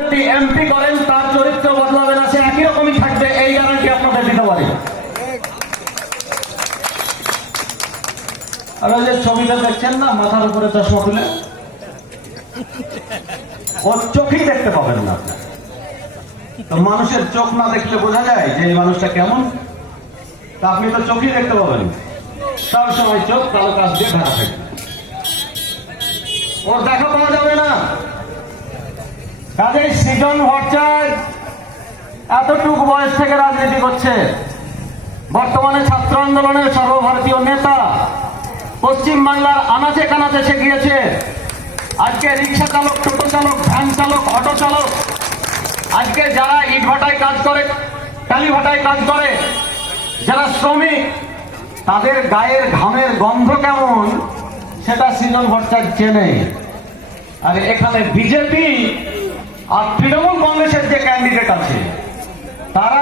MP করেন তার চরিত্র বদলাবে না, সে একই রকমই থাকবে, এই গ্যারান্টি আপনাদের দিতে পারি। আর ওই যে ছবিটা দেখছেন না, মাথার উপরে চশমা তুলে, ওর চোখেই দেখতে পাবেন না। তো মানুষের চোখ না দেখলে বোঝা যায় যে এই মানুষটা কেমন। তা আপনি তো চোখেই দেখতে পাবেন, সব সময় চোখ কালো কাজ দিয়ে ঢাকা থাকবে, ওর দেখা পাওয়া যাবে না। কাজেই সৃজন ভট্টাচার্য এতটুকু বয়স থেকে রাজনীতি করছে, বর্তমানে ছাত্র আন্দোলনের সর্বভারতীয় নেতা, পশ্চিম বাংলার আনাচে কানাচে সে গিয়েছে। আজকে রিক্সা চালক, টোটো চালক, ভ্যান চালক, অটো চালক, আজকে যারা ইট ভাটায় কাজ করে, টালি ভাটায় কাজ করে, যারা শ্রমিক, তাদের গায়ের ঘামের গন্ধ কেমন সেটা সৃজন ভট্টাচার্য চেনে। আর এখানে বিজেপি আর তৃণমূল কংগ্রেসের যে ক্যান্ডিডেট আছে, তারা